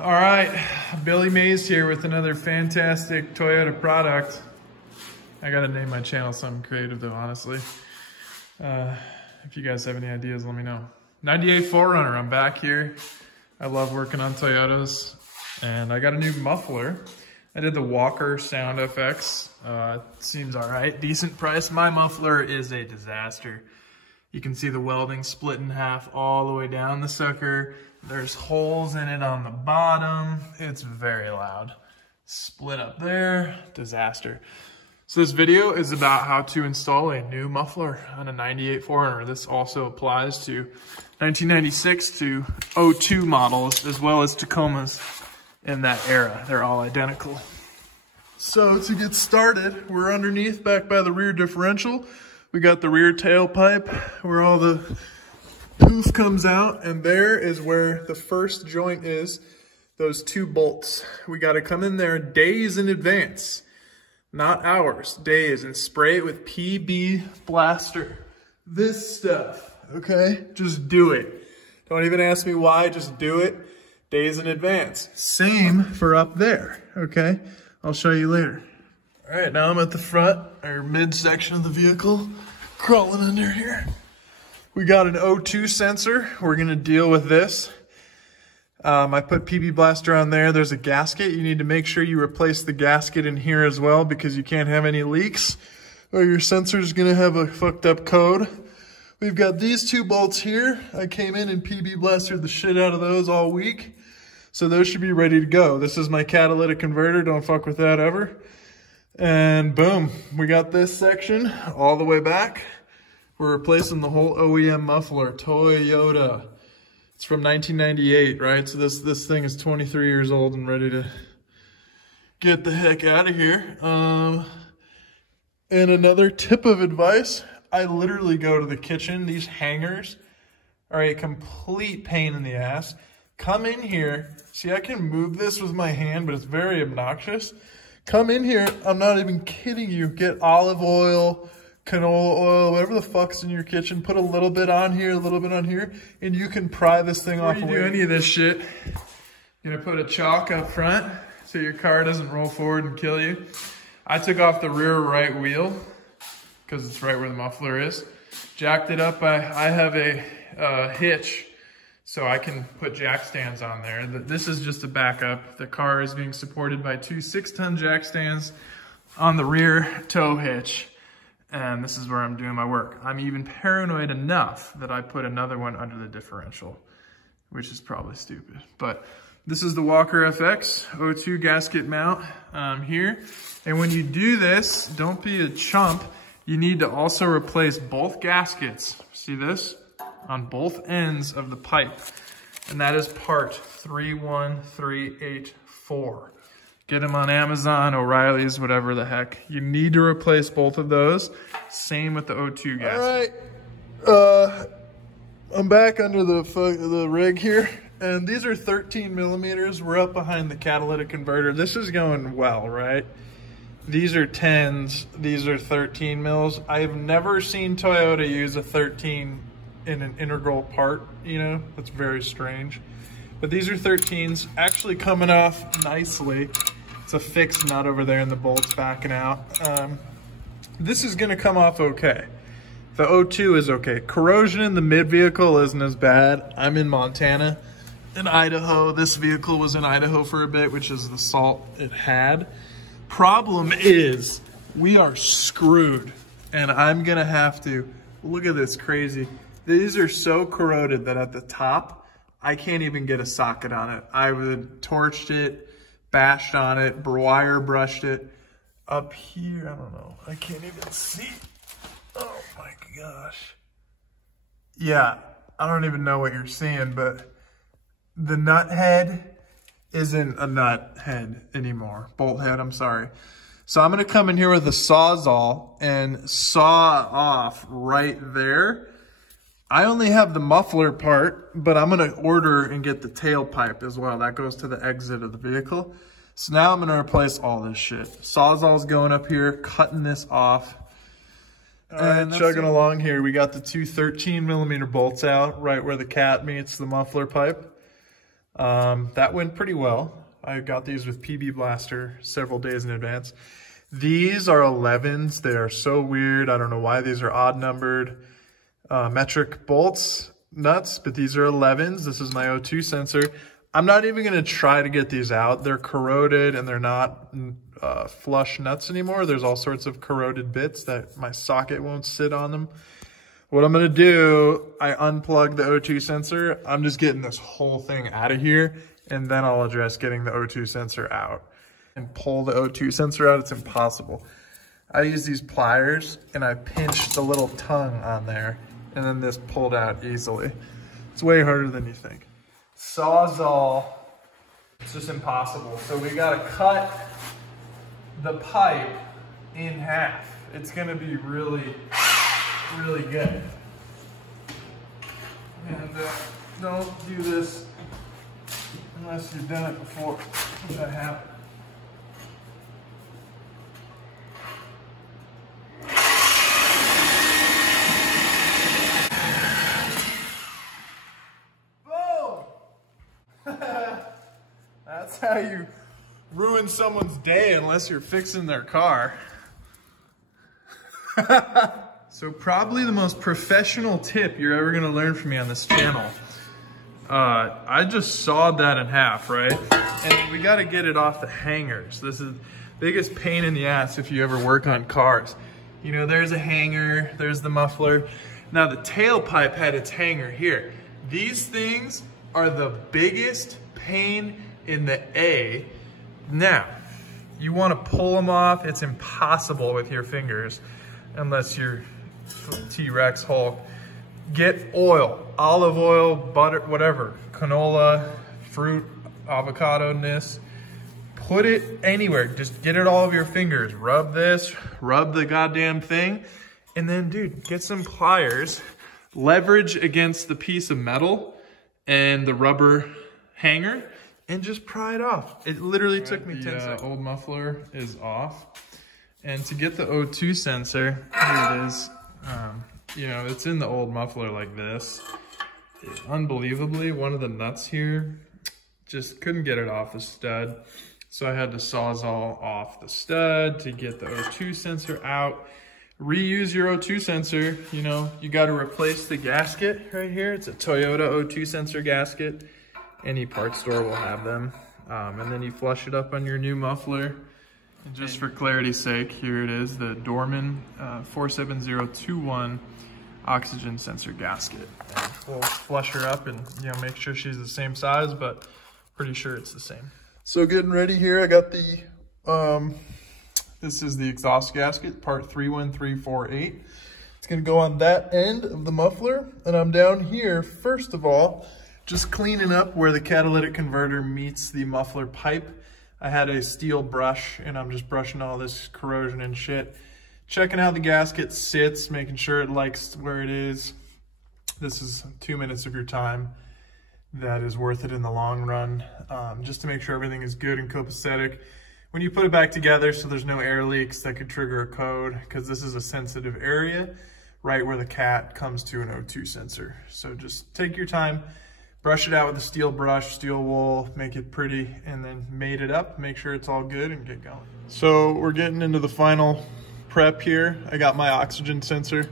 All right, Billy Mays here with another fantastic Toyota product. I gotta name my channel something creative though, honestly. If you guys have any ideas, let me know. 98 4Runner, I'm back here. I love working on Toyotas. And I got a new muffler. I did the Walker Sound FX. Seems all right, decent price. My muffler is a disaster. You can see the welding split in half all the way down the sucker. There's holes in it on the bottom. It's very loud. Split up there, disaster. So this video is about how to install a new muffler on a 98 4Runner. This also applies to 1996 to 02 models, as well as Tacomas in that era. They're all identical. So to get started, we're underneath back by the rear differential. We got the rear tailpipe where all the poof comes out, and there is where the first joint is, those two bolts. We got to come in there days in advance, not hours, days, and spray it with PB Blaster. This stuff, okay? Just do it. Don't even ask me why, just do it days in advance. Same for up there, okay? I'll show you later. All right, now I'm at the front, or midsection of the vehicle, crawling under here. We got an O2 sensor. We're gonna deal with this. I put PB Blaster on there. There's a gasket. You need to make sure you replace the gasket in here as well, because you can't have any leaks or your sensor is gonna have a fucked up code. We've got these two bolts here. I came in and PB Blastered the shit out of those all week. So those should be ready to go. This is my catalytic converter. Don't fuck with that ever. And boom, we got this section all the way back. We're replacing the whole OEM muffler, Toyota. It's from 1998, right? So this thing is 23 years old and ready to get the heck out of here. And another tip of advice, I literally go to the kitchen. These hangers are a complete pain in the ass. Come in here. See, I can move this with my hand, but it's very obnoxious. Come in here. I'm not even kidding you. Get olive oil, canola oil, whatever the fuck's in your kitchen. Put a little bit on here, a little bit on here, and you can pry this thing off. Before you do any of this shit, you're gonna put a chalk up front so your car doesn't roll forward and kill you. I took off the rear right wheel because it's right where the muffler is. Jacked it up. I have a hitch, so I can put jack stands on there. This is just a backup. The car is being supported by two 6-ton jack stands on the rear tow hitch. And this is where I'm doing my work. I'm even paranoid enough that I put another one under the differential, which is probably stupid. But this is the Walker FX O2 gasket mount here. And when you do this, don't be a chump. You need to also replace both gaskets. See this? On both ends of the pipe. And that is part 31384. Get them on Amazon, O'Reilly's, whatever the heck. You need to replace both of those. Same with the O2 gasket. All right, I'm back under the rig here, and these are 13 millimeters. We're up behind the catalytic converter. This is going well, right? These are 10s, these are 13 mils. I've never seen Toyota use a 13 in an integral part, you know? That's very strange. But these are 13s, actually coming off nicely. It's a fixed nut over there and the bolt's backing out. This is gonna come off okay. The O2 is okay. Corrosion in the mid vehicle isn't as bad. I'm in Montana. In Idaho, this vehicle was in Idaho for a bit, which is the salt it had. Problem is, we are screwed. And I'm gonna have to, look at this crazy. These are so corroded that at the top, I can't even get a socket on it. I would torched it, bashed on it, wire brushed it. Up here, I don't know. I can't even see. Oh my gosh. Yeah, I don't even know what you're seeing, but the nut head isn't a nut head anymore. Bolt head, I'm sorry. So I'm gonna come in here with a Sawzall and saw off right there. I only have the muffler part, but I'm gonna order and get the tailpipe as well. That goes to the exit of the vehicle. So now I'm gonna replace all this shit. Sawzall's going up here, cutting this off. All right, chugging along here, we got the two 13 millimeter bolts out right where the cat meets the muffler pipe. That went pretty well. I got these with PB Blaster several days in advance. These are 11s. They are so weird. I don't know why these are odd numbered metric bolts nuts, but these are 11s. This is my O2 sensor. I'm not even gonna try to get these out. They're corroded and they're not flush nuts anymore. There's all sorts of corroded bits that my socket won't sit on them. What I'm gonna do, I unplug the O2 sensor. I'm just getting this whole thing out of here, and then I'll address getting the O2 sensor out. And pull the O2 sensor out, it's impossible. I use these pliers and I pinch the little tongue on there, and then this pulled out easily. It's way harder than you think. Sawzall, it's just impossible. So we gotta cut the pipe in half. It's gonna be really, really good. And don't do this unless you've done it before, which I haven't. That's how you ruin someone's day unless you're fixing their car. So probably the most professional tip you're ever gonna learn from me on this channel. I just sawed that in half, right? And we gotta get it off the hangers. This is the biggest pain in the ass if you ever work on cars. You know, there's a hanger, there's the muffler. Now the tailpipe had its hanger here. These things are the biggest pain in the A. Now, you want to pull them off. It's impossible with your fingers unless you're T-Rex Hulk. Get oil, olive oil, butter, whatever, canola, fruit, avocado-ness. Put it anywhere. Just get it all over your fingers. Rub this, rub the goddamn thing. And then, dude, get some pliers. Leverage against the piece of metal and the rubber hanger, and just pry it off. It literally took me 10 seconds. The old muffler is off. And to get the O2 sensor, here it is. You know, it's in the old muffler like this. Unbelievably, one of the nuts here just couldn't get it off the stud. So I had to sawzall off the stud to get the O2 sensor out. Reuse your O2 sensor. You know, you got to replace the gasket right here. It's a Toyota O2 sensor gasket. Any parts store will have them. And then you flush it up on your new muffler. And just for clarity's sake, here it is, the Dorman 47021 oxygen sensor gasket. And we'll flush her up and, you know, make sure she's the same size, but pretty sure it's the same. So getting ready here, I got the, this is the exhaust gasket, part 31348. It's gonna go on that end of the muffler, and I'm down here, first of all, just cleaning up where the catalytic converter meets the muffler pipe. I had a steel brush and I'm just brushing all this corrosion and shit. Checking how the gasket sits, making sure it likes where it is. This is 2 minutes of your time. That is worth it in the long run, just to make sure everything is good and copacetic. When you put it back together so there's no air leaks that could trigger a code, because this is a sensitive area right where the cat comes to an O2 sensor. So just take your time. Brush it out with a steel brush, steel wool, make it pretty, and then mate it up, make sure it's all good, and get going. So we're getting into the final prep here. I got my oxygen sensor,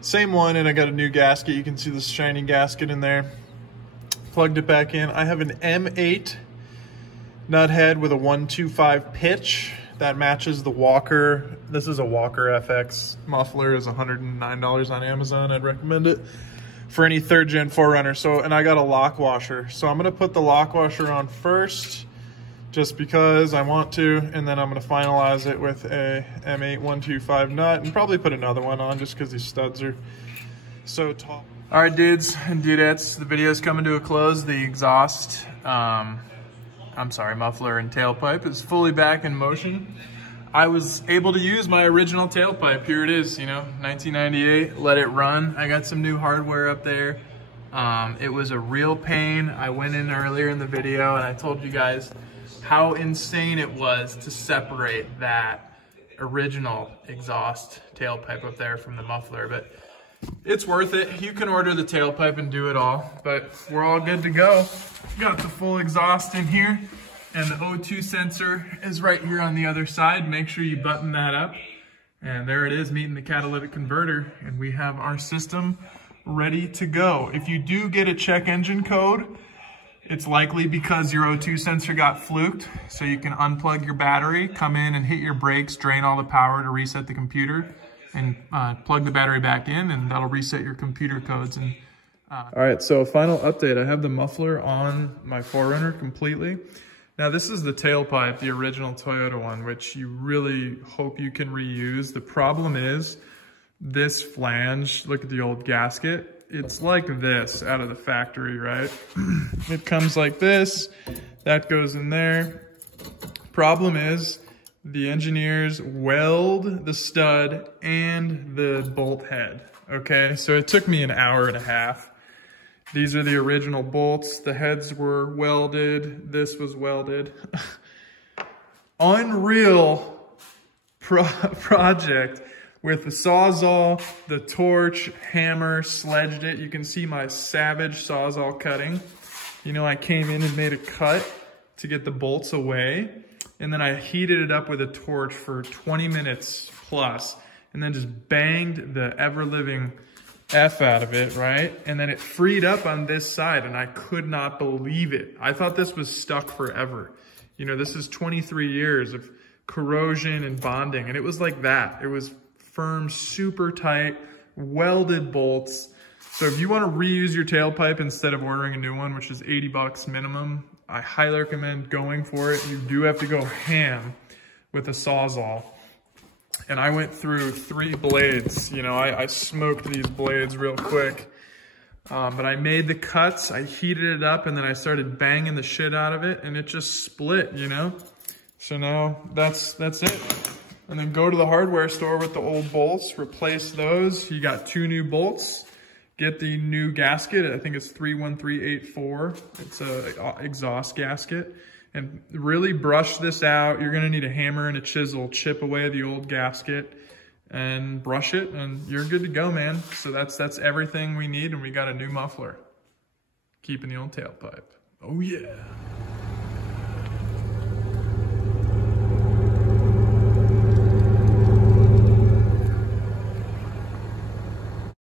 same one, and I got a new gasket. You can see this shiny gasket in there. Plugged it back in. I have an M8 nut head with a 125 pitch that matches the Walker. This is a Walker FX muffler. It's $109 on Amazon. I'd recommend it for any 3rd gen 4Runner. So, and I got a lock washer. So I'm gonna put the lock washer on first, just because I want to, and then I'm gonna finalize it with a M8 125 nut, and probably put another one on just because these studs are so tall. All right, dudes and dudettes, the video's coming to a close. The exhaust, muffler and tailpipe is fully back in motion. I was able to use my original tailpipe. Here it is, you know, 1998, let it run. I got some new hardware up there. It was a real pain. I went in earlier in the video and I told you guys how insane it was to separate that original exhaust tailpipe up there from the muffler. But it's worth it. You can order the tailpipe and do it all, but we're all good to go. Got the full exhaust in here, and the O2 sensor is right here on the other side. Make sure you button that up. And there it is, meeting the catalytic converter, and we have our system ready to go. If you do get a check engine code, it's likely because your O2 sensor got fluked, so you can unplug your battery, come in and hit your brakes, drain all the power to reset the computer, and plug the battery back in, and that'll reset your computer codes. And all right, so final update. I have the muffler on my 4Runner completely. Now this is the tailpipe, the original Toyota one, which you really hope you can reuse. The problem is this flange, look at the old gasket. It's like this out of the factory, right? It comes like this, that goes in there. Problem is the engineers weld the stud and the bolt head, okay? So it took me an hour and a half. These are the original bolts. The heads were welded. This was welded. Unreal project with the Sawzall, the torch, hammer, sledged it. You can see my savage Sawzall cutting. You know, I came in and made a cut to get the bolts away, and then I heated it up with a torch for 20 minutes plus, and then just banged the ever-living F out of it, right? And then it freed up on this side, and I could not believe it. I thought this was stuck forever. You know, this is 23 years of corrosion and bonding, and it was like that. It was firm, super tight, welded bolts. So if you want to reuse your tailpipe instead of ordering a new one, which is 80 bucks minimum, I highly recommend going for it. You do have to go ham with a Sawzall. And I went through 3 blades. You know, I smoked these blades real quick. But I made the cuts, I heated it up, and then I started banging the shit out of it, and it just split, you know? So now that's it. And then go to the hardware store with the old bolts, replace those. You got 2 new bolts. Get the new gasket, I think it's 31384. It's a exhaust gasket. And really brush this out. You're gonna need a hammer and a chisel, chip away the old gasket and brush it, and you're good to go, man. So that's everything we need, and we got a new muffler. Keeping the old tailpipe. Oh yeah.